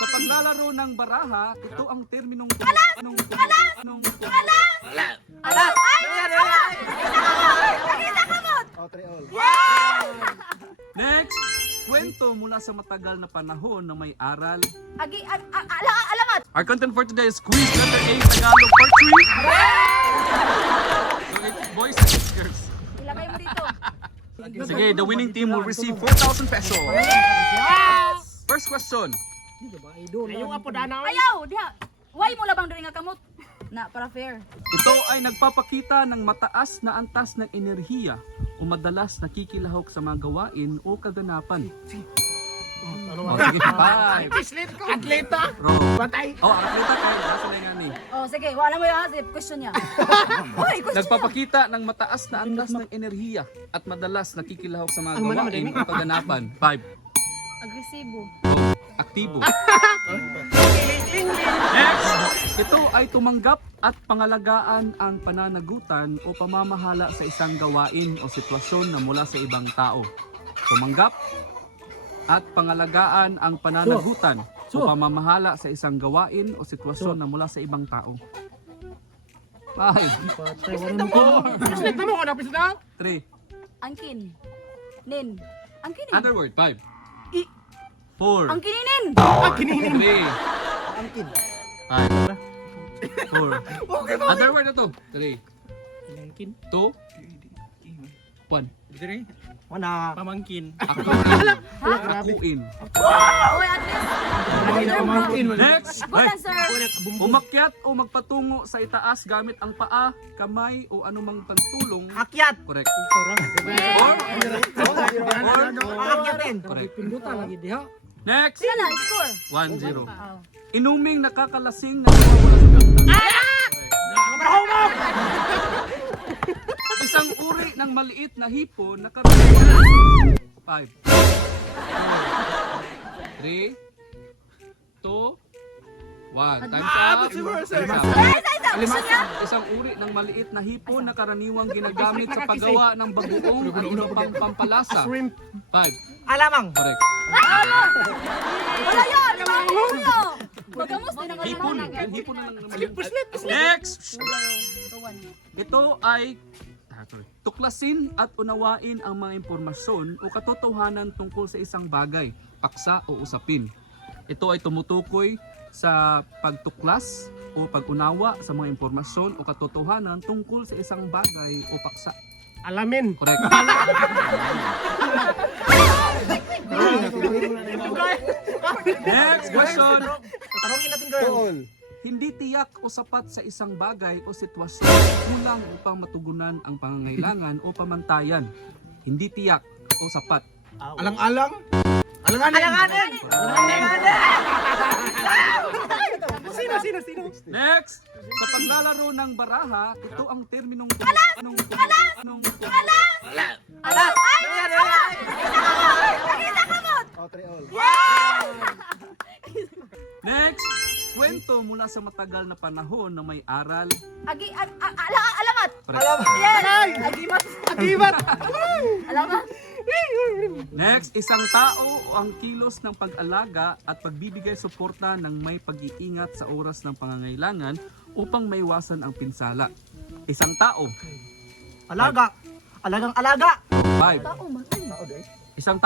Sa paglalaro ng baraha, ito ang terminong Alas! Next, kwento mula sa matagal na panahon na may aral. Alamat! Our content for today is quiz letter A Tagalog part 3. So it's boys and it's girls. Ilagay mo dito. Sige, the winning team will receive 4,000 pesos. First question. Ayong apo danaw. Ayaw! Diha! Why mo labang doon nga kamot? Na, para fair. Ito ay nagpapakita ng mataas na antas ng enerhiya o madalas nakikilahok sa mga gawain o kaganapan. Oh, sige, five. Atleta. Bro. Patay. Oh, atleta kayo. Nasa na nga ni. Oh, sige. Wala mo yung hasip. Question niya. Uy, question Nagpapakita ng mataas na antas ng enerhiya at madalas nakikilahok sa mga gawain o kaganapan. 5. Agresibo. Aktibo. Next, ito ay tumanggap at pangalagaan ang pananagutan o pamamahala sa isang gawain o sitwasyon na mula sa ibang tao. Tumanggap at pangalagaan ang pananagutan o pamamahala sa isang gawain o sitwasyon na mula sa ibang tao. 5, Present mo ko na present. 3, Angkin. Nin. Angkinin. other word, 5, I- 4, Angkininin! 3, Angkin. 5, 4, other word na to, 3, Angkin. 2, 1. Dire. Wana pamangkin. Akuin. Uy, at least. Pamangkin. Next, Good answer. umakyat o magpatungo sa itaas gamit ang paa, kamay o anumang pantulong. Akyat. Correct. Akyatin. Correct. Pindutan lagi diha. Next, Sila na, score. 1-0. Oh. Inuming nakakalasing na nawawala sa isang uri ng maliit na hipon na karaniwan. 5, 3, 2, 1. Time's up. Time's up. Gusto niya? Isang uri ng maliit na hipon na karaniwang ginagamit sa paggawa ng bagoong at iba pang pampalasa. 5, Alamang. correct. Wala yan! Ulo! Magamos din ang Hipon. alam Yung hipon na lang naman yun. Next! Ito ay tuklasin at unawain ang mga impormasyon o katotohanan tungkol sa isang bagay, paksa o usapin. Ito ay tumutukoy sa pagtuklas o pag-unawa sa mga impormasyon o katotohanan tungkol sa isang bagay o paksa. Alamin. Correct. Next question. Tarungin natin girl. Hindi tiyak o sapat sa isang bagay o sitwasyon kulang upang matugunan ang pangangailangan o pamantayan. Hindi tiyak o sapat. Alang-alang. Alanganin. Sino? Next, sa paglalaro ng baraha, ito ang terminong Alas! Nakita ka mo! Next, kwento mula sa matagal na panahon na may aral. Alamat! Correct. Yes! Agimat! Alamat? Next, isang tao o ang kilos ng pag-alaga at pagbibigay suporta ng may pag-iingat sa oras ng pangangailangan upang maiwasan ang pinsala. Isang tao. Alaga. Alagang-alaga. 5. Tao man. Isang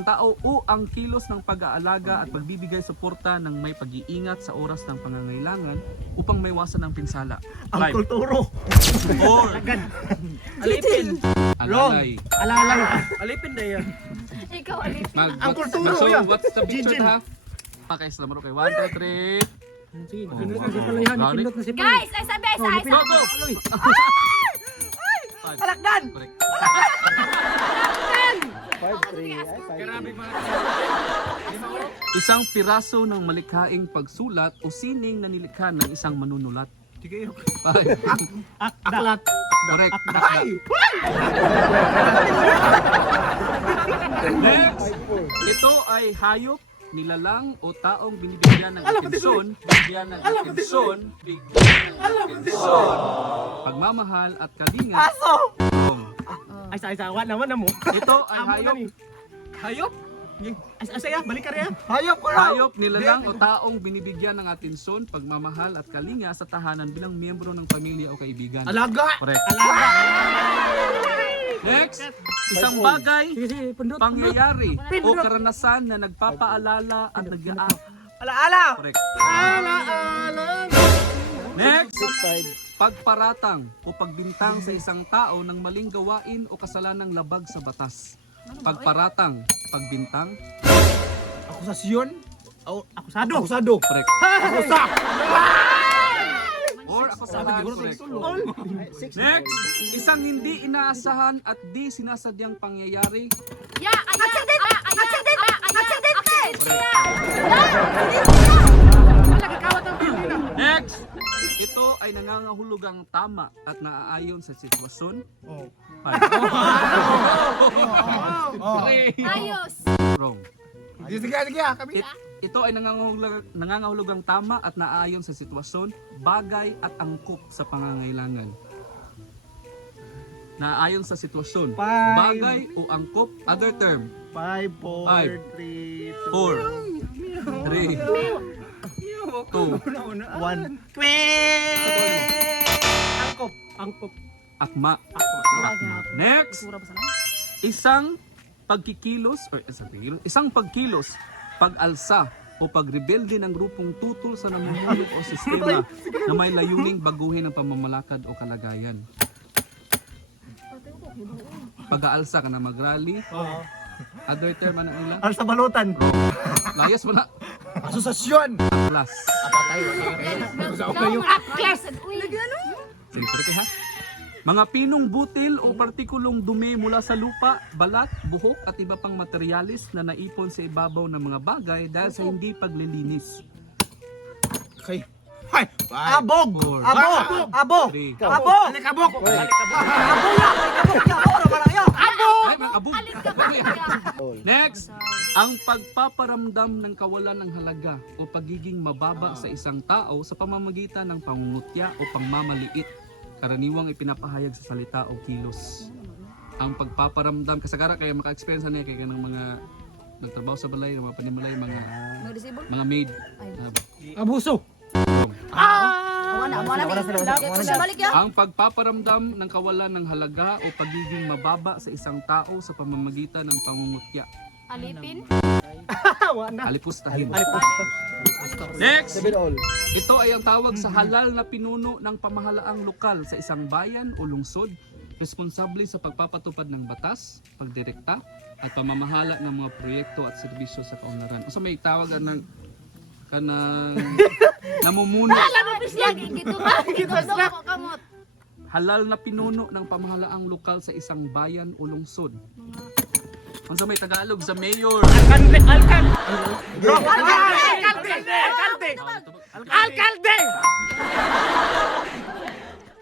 tao o ang kilos ng pag-aalaga at pagbibigay suporta ng may pag-iingat sa oras ng pangangailangan upang maiwasan ang pinsala. Ang 5, kulturo. 4, Alipin. alalay. Alalang. Alipin na yan. Ikaw, alipin. Ang kulturo, So, yan. what's the picture Jinjin. ha? Pakais lang mo kay 1, 2, 3. Sige, pinindot na si Palayan, pinindot na si Guys, ay sabi, ay sabi. Go, go! Palakdan. Correct. Isang piraso ng malikhaing pagsulat o sining na nilikha ng isang manunulat. 5. Aklat. Correct. Next, ito ay hayop, nilalang o taong binibigyan ng atensyon, pagmamahal at kalinga. Aso. Ay, sa wala naman na mo. Ito ay hayop. Hayop. Asaya, balik ka rin. Hayop ko raw. Hayop, nilalang o taong binibigyan ng atensyon, pagmamahal at kalinga sa tahanan bilang miyembro ng pamilya o kaibigan. Alaga. Correct. Alaga. Next, isang bagay, Sige, pundot. pangyayari o karanasan na nagpapaalala at Alaala. Correct. Alaala. Next, pagparatang o pagbintang sa isang tao ng maling gawain o kasalanang labag sa batas. Pagparatang, pagbintang. Akusasyon. Akusado. Akusado. Correct. Akusa. Or akusahan. Correct. Next, isang hindi inaasahan at di sinasadyang pangyayari. Next, ito ay nangangahulugang tama at naaayon sa sitwasyon. Ayos. Wrong. Sige, kami. Ito ay nangangahulugang tama at naaayon sa sitwasyon, bagay at angkop sa pangangailangan. Naayon sa sitwasyon, Five. bagay o angkop, other term. 5, 4, 3, 2, 4, 3, 2, 1. Angkop. Angkop. akma. Next, Sura ba sana? isang pagkilos, pag-alsa o pagrebelde ng grupong tutol sa namumuno o sistema na may layuning baguhin ang pamamalakad o kalagayan. Pag-aalsa ka na mag-rally, other term ano nila? Alsa balutan. Layas mo na. Asosasyon. Class. Class. Sige, sorry ha. Mga pinong butil o partikulong dumi mula sa lupa, balat, buhok at iba pang materialis na naipon sa ibabaw ng mga bagay dahil sa hindi paglilinis. Okay. Hay! Abog! Four. Abog! Abog! Three. Abog! Alikabok! Abog lang! Alikabok! Abog! Ay, mga abog. Next, ang pagpaparamdam ng kawalan ng halaga o pagiging mababa sa isang tao sa pamamagitan ng pangungutya o pangmamaliit, karaniwang ipinapahayag sa salita o kilos. Ang pagpaparamdam, kasagara kaya maka-experience na kaya ng mga nagtrabaho sa balay, mga panimalay, No disable? mga maid. Abuso! Wala balik ya. Ang pagpaparamdam ng kawalan ng halaga o pagiging mababa sa isang tao sa pamamagitan ng pangungutya. Alipin. Alipustahin. Next, ito ay ang tawag sa halal na pinuno ng pamahalaang lokal sa isang bayan o lungsod, responsable sa pagpapatupad ng batas, pagdirekta, at pamamahala ng mga proyekto at serbisyo sa kaunlaran. O may tawag ng kanang namumuno. Halal na pinuno ng pamahalaang lokal sa isang bayan o lungsod. Kung sa may Tagalog, sa mayor. Alkalde!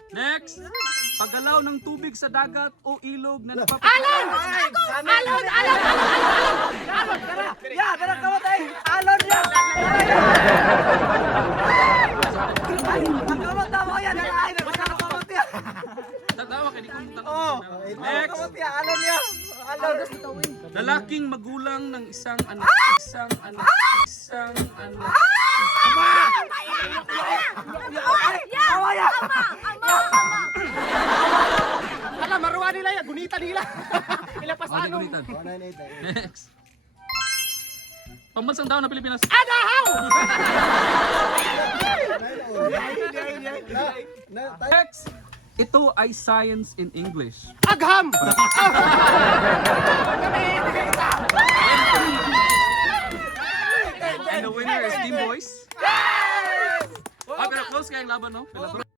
Next, paggalaw ng tubig sa dagat o ilog na Alon! Alon! Ya, tara kamatay! Alon ya! Ang kamot na mo yan! Ay, nagkakamot ya! Tatawa kay di ko Oh! Next, Kamot ya! Alon ya! Alon! lalaking magulang ng isang anak, Awa ya! Ala, maruwa nila ya! Gunita nila! Ilapas Ano anong! gunitan? Next. Pambansang daw na Pilipinas. Next. Ito ay science in English. Agham! And the winner is Team Boys. Ah, pero close kayong laban, no?